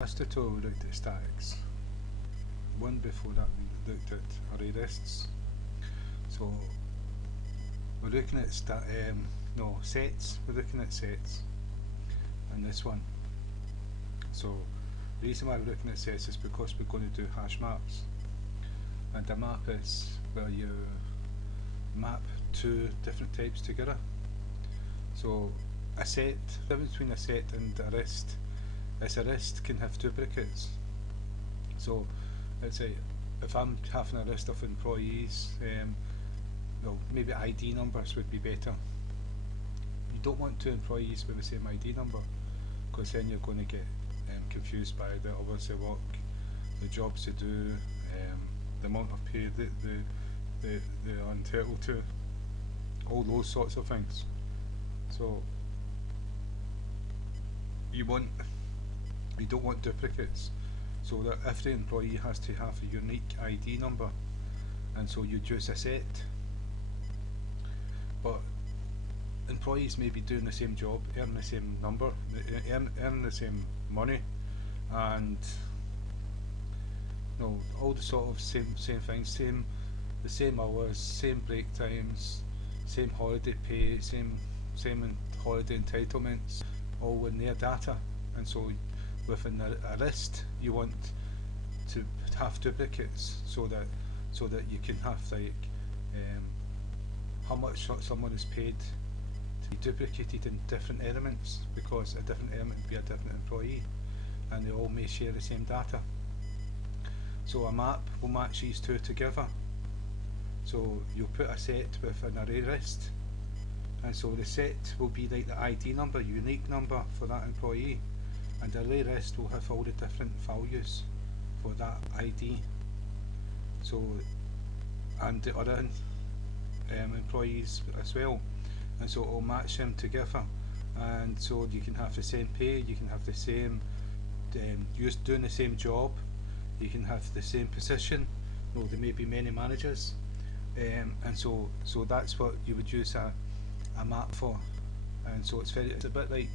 Last tutorial we looked at stacks. One before that we looked at array lists. So we're looking at sets. We're looking at sets in this one. So the reason why we're looking at sets is because we're going to do hash maps. And a map is where you map two different types together. So a set, the difference between a set and a list is a list can have duplicates. So let's say if I'm having a list of employees, well, maybe ID numbers would be better. You don't want two employees with the same ID number, because then you're going to get confused by the hours they work, the jobs they do, the amount of pay that they are entitled to, all those sorts of things. So you don't want duplicates, so that if the employee has to have a unique ID number, and so you choose a set. But employees may be doing the same job, earning the same number, earning the same money, and all the sort of same things, the same hours, same break times, same holiday pay, same holiday entitlements, all in their data. And so within a list you want to have duplicates, so that you can have like how much someone is paid to be duplicated in different elements, because a different element would be a different employee and they all may share the same data. So a map will match these two together. So you'll put a set with an array list, and so the set will be like the ID number, unique number for that employee, and the array list will have all the different values for that ID. So, and the other employees as well, and so it will match them together, and so you can have the same pay, you can have the same doing the same job, you can have the same position. There may be many managers, and so that's what you would use a map for. And so it's a bit like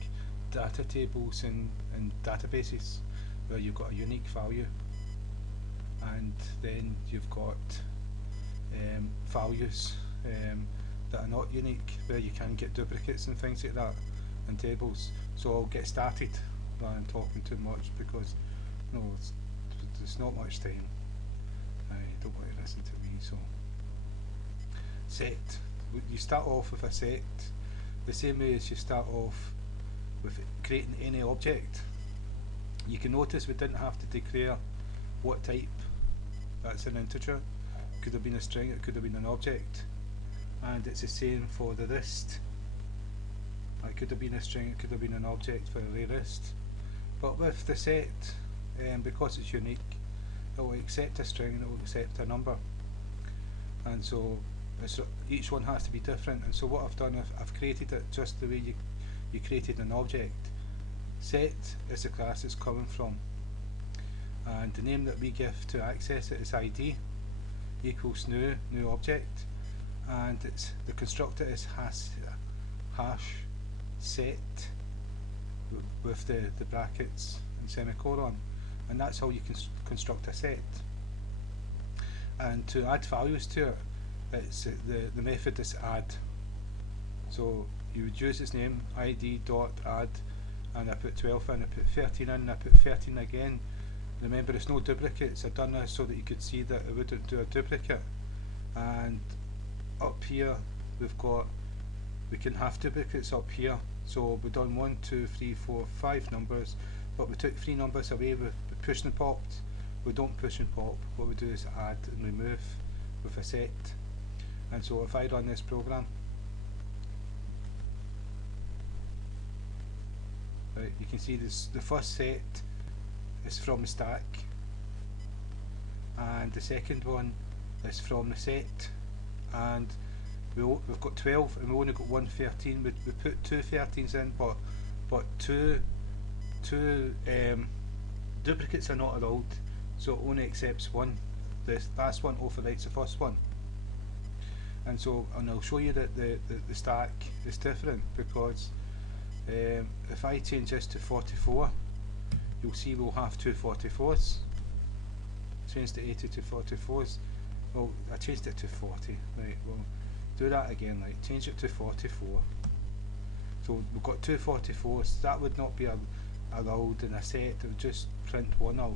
data tables and databases, where you've got a unique value, and then you've got values that are not unique, where you can get duplicates and things like that in tables. So I'll get started rather than talking too much, because there's not much time. I don't want to listen to me. So set, you start off with a set the same way as you start off with creating any object. You can notice we didn't have to declare what type. That's an integer. It could have been a string, it could have been an object, and it's the same for the list. It could have been a string, it could have been an object for the array list. But with the set, because it's unique, it will accept a string and it will accept a number, and so each one has to be different. And so what I've done, I've created it just the way you created an object. Set is the class it's coming from, and the name that we give to access it is ID equals new object, and the constructor is hash set with the brackets and semicolon, and that's how you can construct a set. And to add values to it, it's the method is add. So you would use its name, id dot add, and I put 12 in, I put 13 in, I put 13 again. Remember, it's no duplicates. I've done this so that you could see that it wouldn't do a duplicate. And up here we can have duplicates up here. So we've done 1, 2, 3, 4, 5 numbers, but we took 3 numbers away with push and popped. We don't push and pop. What we do is add and remove with a set. And so if I run this program, right, you can see this, the first set is from the stack, and the second one is from the set, and we've got 12 and we only got one 13. We put two 13s in, but two duplicates are not allowed, so it only accepts one. This last one overrides the first one. And so, and I'll show you that the stack is different, because if I change this to 44, you'll see we'll have 244s. Change the 80 to 44s. Well, I changed it to 40. Right, well, do that again. Like, change it to 44. So we've got 244s. That would not be allowed in a set. It would just print one out.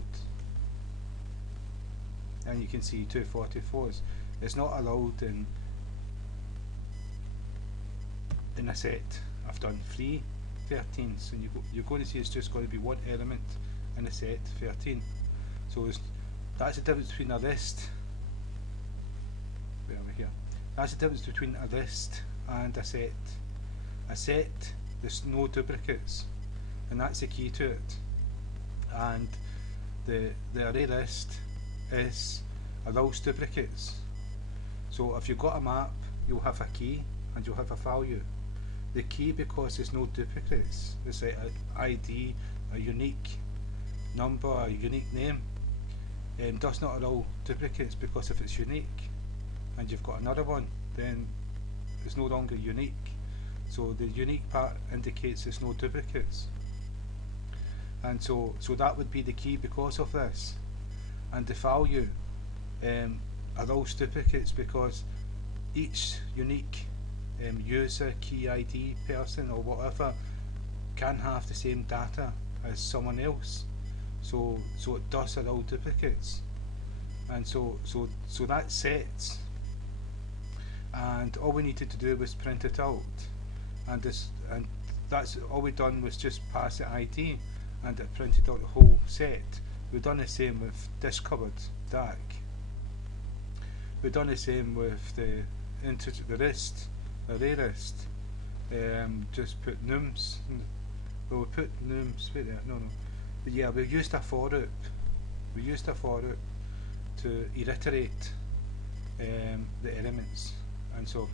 And you can see 244s. It's not allowed in a set. I've done 3 13s, and you're going to see it's just going to be one element in a set 13. So that's the difference between a list. Where are we here? That's the difference between a list and a set. A set, there's no duplicates, and that's the key to it. And the array list allows duplicates. So if you've got a map, you'll have a key and you'll have a value. The key, because there's no duplicates, it's like an ID, a unique number, a unique name, does not allow duplicates, because if it's unique and you've got another one, then it's no longer unique. So the unique part indicates there's no duplicates, and so that would be the key because of this. And the value allows duplicates because each unique user, key ID, person or whatever can have the same data as someone else. So it does allow duplicates, and so that sets. And all we needed to do was print it out, and that's all we done was just pass the ID, and it printed out the whole set. We've done the same with discovered DAC. We've done the same with the list, array list. Just put nums. Well, we put nums. Wait there. No. But yeah, we used a for loop. We used a for loop to iterate the elements, and so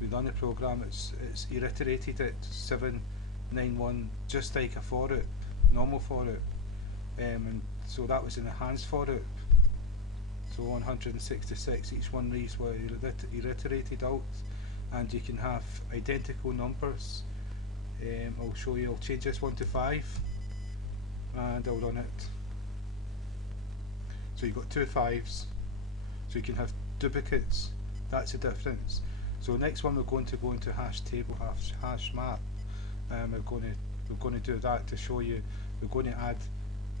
we run the program. It's iterated at 791, just like a for loop, normal for loop. And so that was an enhanced for loop. So 166, each one of these were iterated out, and you can have identical numbers. I'll show you. I'll change this one to 5, and I'll run it. So you've got 2 5s, so you can have duplicates. That's the difference. So next one we're going to go into hash table, hash map. We're going to do that to show you. We're going to add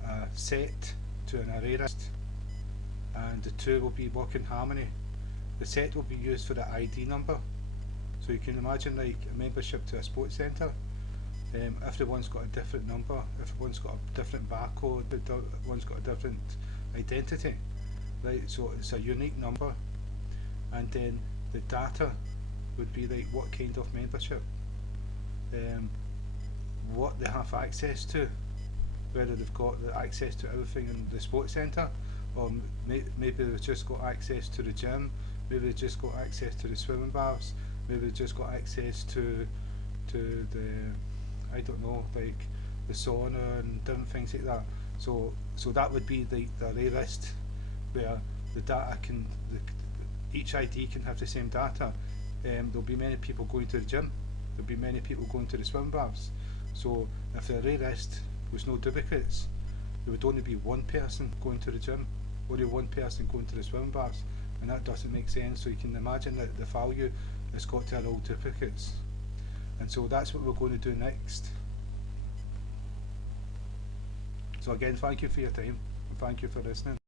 a set to an array list, and the two will be work in harmony. The set will be used for the ID number. So you can imagine like a membership to a sports centre. Everyone's got a different number, everyone's got a different barcode, everyone's got a different identity, right? So it's a unique number, and then the data would be like what kind of membership, what they have access to, whether they've got the access to everything in the sports centre, or maybe they've just got access to the gym, maybe they've just got access to the swimming baths, maybe they've just got access to the, I don't know, like the sauna and different things like that. So that would be the array list, where the data can, each ID can have the same data. There'll be many people going to the gym, there'll be many people going to the swim baths. So if the array list was no duplicates, there would only be one person going to the gym, only one person going to the swim baths, and that doesn't make sense. So you can imagine that the value has got to allow duplicates. And so that's what we're going to do next. So again, thank you for your time, and thank you for listening.